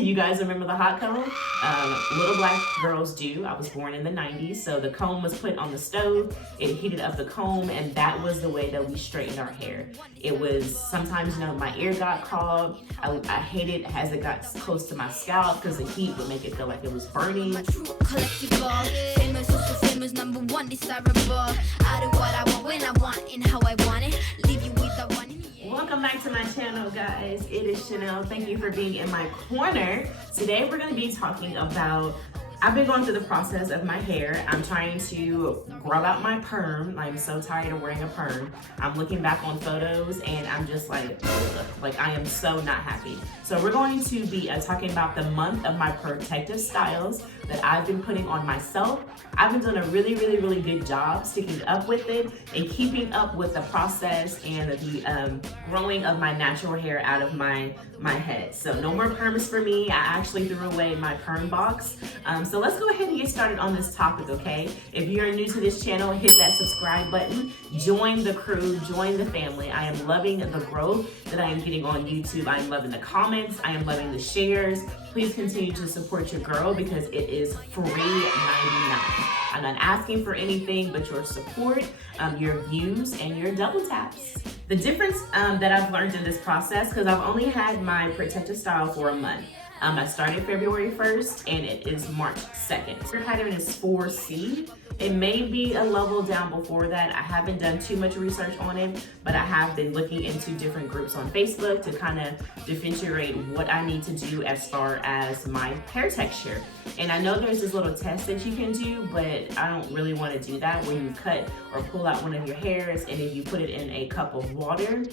You guys remember the hot comb? Little black girls do. I was born in the 90s, so the comb was put on the stove, it heated up the comb, and that was the way that we straightened our hair. It was sometimes, my ear got caught. I hated as it got close to my scalp because the heat would make it feel like it was burning. Famous, number one, desirable. I do what I want when I want and how I want it. Leave you with the one. Welcome back to my channel, guys. It is Chanel. Thank you for being in my corner. Today we're going to be talking about, I've been going through the process of my hair. I'm trying to grow out my perm. I'm so tired of wearing a perm. I'm looking back on photos and I'm just like, ugh, like I am so not happy. So we're going to be talking about the month of my protective styles that I've been putting on myself. I've been doing a really good job sticking up with it and keeping up with the process and the growing of my natural hair out of my head. So no more perms for me. I actually threw away my perm box. So let's go ahead and get started on this topic, okay? If you're new to this channel, hit that subscribe button, join the crew, join the family. I am loving the growth that I am getting on YouTube. I am loving the comments. I am loving the shares. Please continue to support your girl because it is free $99. I'm not asking for anything but your support, your views, and your double taps. The difference that I've learned in this process, because I've only had my protective style for a month. I started February 1st and it is March 2nd. Your pattern is 4C. It may be a level down before that. I haven't done too much research on it, but I have been looking into different groups on Facebook to kind of differentiate what I need to do as far as my hair texture. And I know there's this little test that you can do, but I don't really want to do that where you cut or pull out one of your hairs and if you put it in a cup of water,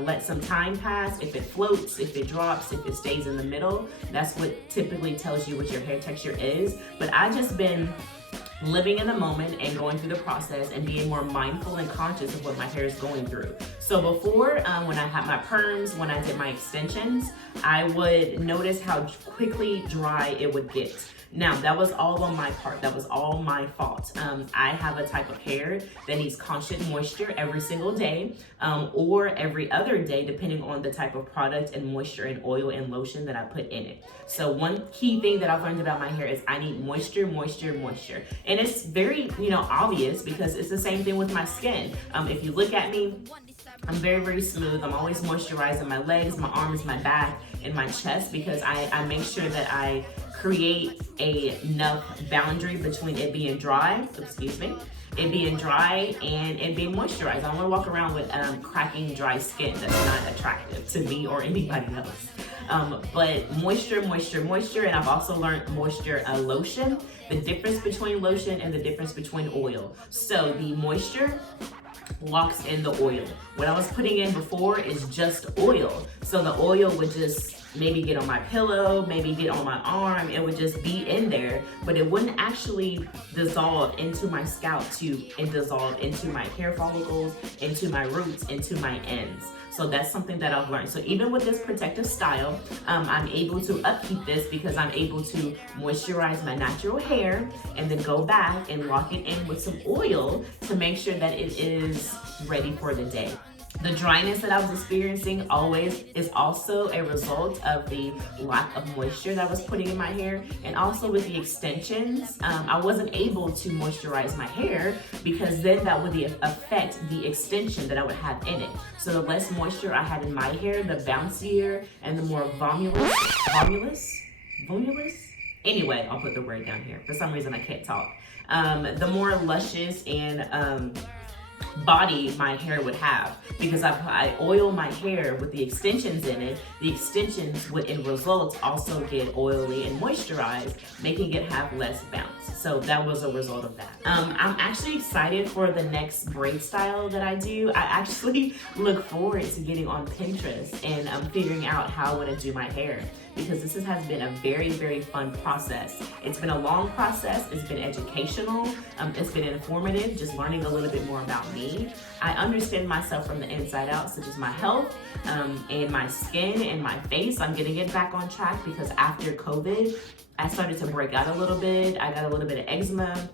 let some time pass. If it floats, if it drops, if it stays in the middle, that's what typically tells you what your hair texture is. But I just been living in the moment and going through the process and being more mindful and conscious of what my hair is going through. So before, when I had my perms, when I did my extensions, I would notice how quickly dry it would get. Now, that was all on my part. That was all my fault. I have a type of hair that needs constant moisture every single day or every other day, depending on the type of product and moisture and oil and lotion that I put in it. So one key thing that I've learned about my hair is I need moisture, moisture, moisture. And it's very, obvious because it's the same thing with my skin. If you look at me, I'm very smooth. I'm always moisturizing my legs, my arms, my back, and my chest because I make sure that I create enough boundary between it being dry, it being dry and it being moisturized. I don't want to walk around with cracking dry skin. That's not attractive to me or anybody else. But moisture, and I've also learned moisture lotion, the difference between lotion and the difference between oil. So the moisture locks in the oil. What I was putting in before is just oil. So the oil would just maybe get on my pillow, maybe get on my arm. It would just be in there, but it wouldn't actually dissolve into my scalp and dissolve into my hair follicles, into my roots, into my ends. So that's something that I've learned. So even with this protective style, I'm able to upkeep this because I'm able to moisturize my natural hair and then go back and lock it in with some oil to make sure that it is ready for the day. The dryness that I was experiencing always is also a result of the lack of moisture that I was putting in my hair, and also with the extensions, I wasn't able to moisturize my hair because then that would affect the extension that I would have in it. So the less moisture I had in my hair, the bouncier and the more volumous? Anyway, I'll put the word down here. For some reason I can't talk. The more luscious and body my hair would have because I oil my hair with the extensions in it. The extensions would in result also get oily and moisturized, making it have less bounce. So that was a result of that. I'm actually excited for the next braid style that I do. I actually look forward to getting on Pinterest and figuring out how I want to do my hair because this has been a very fun process. It's been a long process. It's been educational. It's been informative, just learning a little bit more about me. I understand myself from the inside out, such as my health and my skin and my face. I'm getting it back on track because after COVID, I started to break out a little bit. I got a little bit of eczema.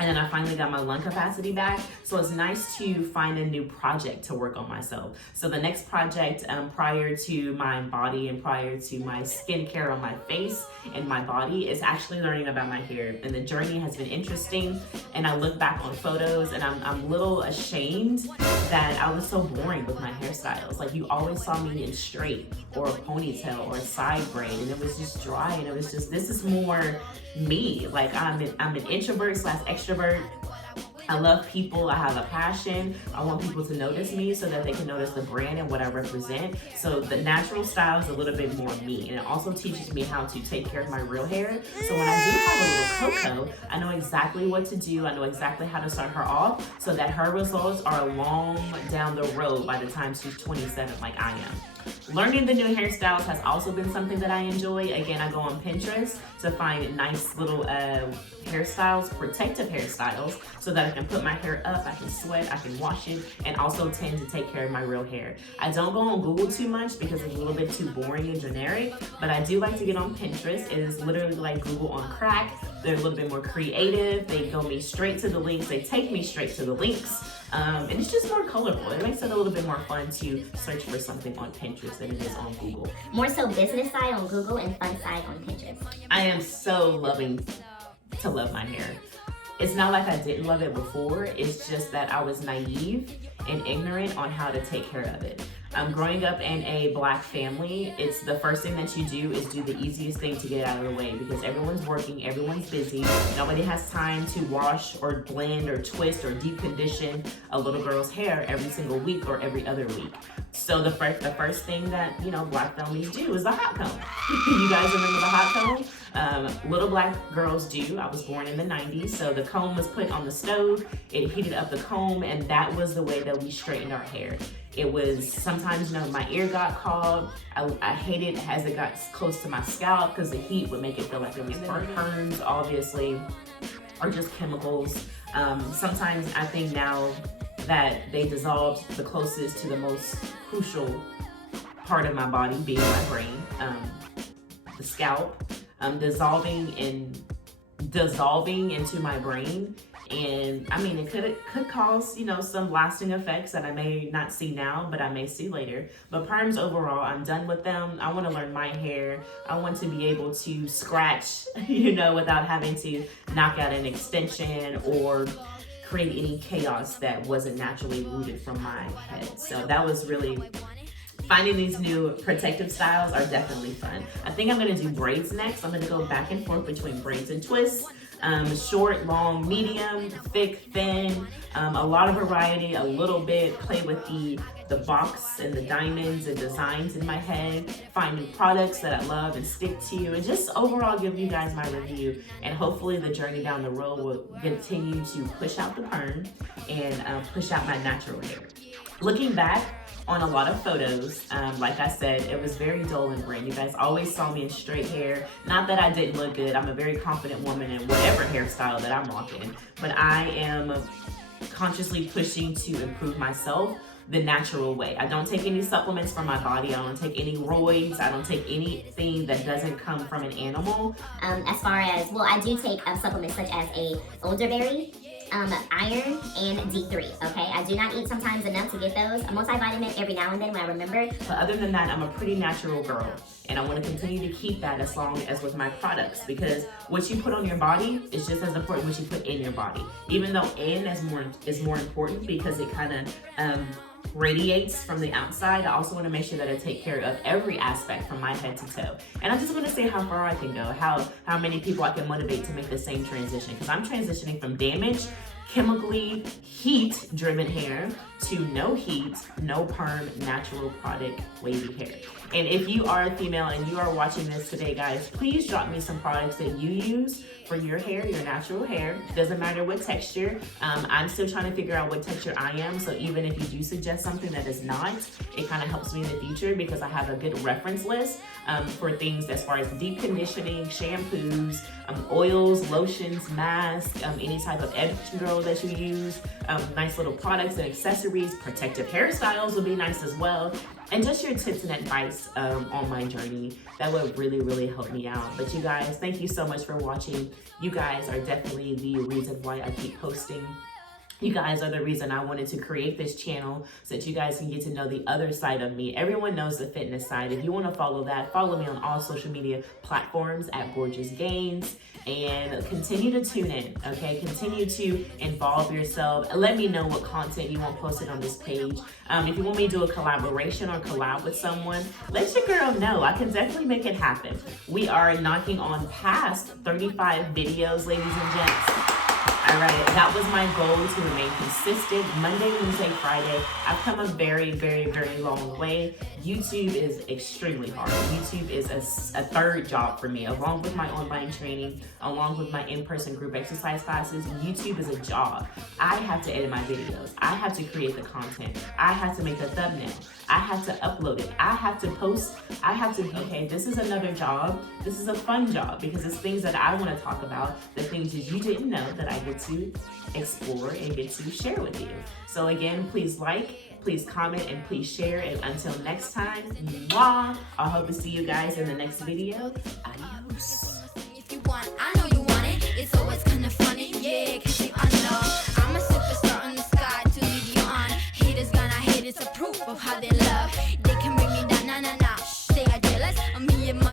And then I finally got my lung capacity back. So it's nice to find a new project to work on myself. So the next project prior to my body and prior to my skincare on my face and my body is actually learning about my hair. And the journey has been interesting. And I look back on photos and I'm a little ashamed that I was so boring with my hairstyles. Like you always saw me in straight or a ponytail or a side braid, and it was just dry, and it was just, this is more me. Like I'm an introvert / extrovert. I love people. I have a passion. I want people to notice me so that they can notice the brand and what I represent. So the natural style is a little bit more me, and it also teaches me how to take care of my real hair. So when I do have a little Coco, I know exactly what to do. I know exactly how to start her off so that her results are long down the road by the time she's 27 like I am. Learning the new hairstyles has also been something that I enjoy. Again, I go on Pinterest to find nice little hairstyles, protective hairstyles, so that I can put my hair up, I can sweat, I can wash it, and also tend to take care of my real hair. I don't go on Google too much because it's a little bit too boring and generic, but I do like to get on Pinterest. It is literally like Google on crack. They're a little bit more creative. They go me straight to the links. They take me straight to the links. And it's just more colorful. It makes it a little bit more fun to search for something on Pinterest than it is on Google. More so business side on Google and fun side on Pinterest. I am so loving to love my hair. It's not like I didn't love it before. It's just that I was naive and ignorant on how to take care of it. Growing up in a Black family, it's the first thing that you do is do the easiest thing to get out of the way, because everyone's working, everyone's busy. Nobody has time to wash or blend or twist or deep condition a little girl's hair every single week or every other week. So the first thing that, Black families do is the hot comb. You guys remember the hot comb? Little Black girls do. I was born in the 90s, so the comb was put on the stove, it heated up the comb, and that was the way that we straightened our hair. It was sometimes, my ear got caught. I hated it as it got close to my scalp because the heat would make it feel like it was burns, obviously, or just chemicals. Sometimes I think now that they dissolved the closest to the most crucial part of my body, being my brain, the scalp, dissolving into my brain. And I mean, it could cause, some lasting effects that I may not see now, but I may see later. But perms overall, I'm done with them. I want to learn my hair. I want to be able to scratch, without having to knock out an extension or create any chaos that wasn't naturally rooted from my head. So that was really, finding these new protective styles are definitely fun. I think I'm gonna do braids next. I'm gonna go back and forth between braids and twists. Short, long, medium, thick, thin, a lot of variety, a little bit, play with the box and the diamonds and designs in my head, find new products that I love and stick to, and just overall give you guys my review. And hopefully the journey down the road will continue to push out the perm and push out my natural hair. Looking back on a lot of photos, like I said, it was very dull and brand. You guys always saw me in straight hair. Not that I didn't look good. I'm a very confident woman in whatever hairstyle that I'm rocking, but I am consciously pushing to improve myself the natural way. I don't take any supplements for my body. I don't take any roids. I don't take anything that doesn't come from an animal. As far as, I do take supplements such as a elderberry, iron, and D3, okay? I do not eat sometimes enough to get those. A multivitamin every now and then when I remember. But other than that, I'm a pretty natural girl, and I want to continue to keep that as long as with my products, because what you put on your body is just as important what you put in your body. Even though in is more important because it kind of radiates from the outside, I also want to make sure that I take care of every aspect from my head to toe. And I just want to see how far I can go, how many people I can motivate to make the same transition, because I'm transitioning from damaged, chemically heat-driven hair to no heat, no perm, natural product, wavy hair. And if you are a female and you are watching this today, guys, please drop me some products that you use for your hair, your natural hair. Doesn't matter what texture. I'm still trying to figure out what texture I am. So even if you do suggest something that is not, it kind of helps me in the future because I have a good reference list for things as far as deep conditioning, shampoos, oils, lotions, masks, any type of edge control that you use, nice little products and accessories. Protective hairstyles would be nice as well. and just your tips and advice on my journey. That would really help me out. But you guys, thank you so much for watching. You guys are definitely the reason why I keep posting. You guys are the reason I wanted to create this channel, so that you guys can get to know the other side of me. Everyone knows the fitness side. If you want to follow that, follow me on all social media platforms at Gorgeous Gains, and continue to tune in, okay? Continue to involve yourself. Let me know what content you want posted on this page. If you want me to do a collaboration or collab with someone, let your girl know. I can definitely make it happen. We are knocking on past 35 videos, ladies and gents. All right, that was my goal, to remain consistent. Monday, Wednesday, Friday. I've come a very long way. YouTube is extremely hard. YouTube is a third job for me, along with my online training, along with my in-person group exercise classes. YouTube is a job. I have to edit my videos. I have to create the content. I have to make a thumbnail. I have to upload it. I have to post. I have to, okay, this is another job. This is a fun job because it's things that I want to talk about, the things that you didn't know that I get to explore and get to share with you. So again, please like, please comment, and please share. And until next time, mwah, I hope to see you guys in the next video. Adios. If you want, I know you want it. It's always kind of funny, yeah, cause you know I'm a superstar in the sky to lead you on. Haters gonna hate, it's a proof of how they love.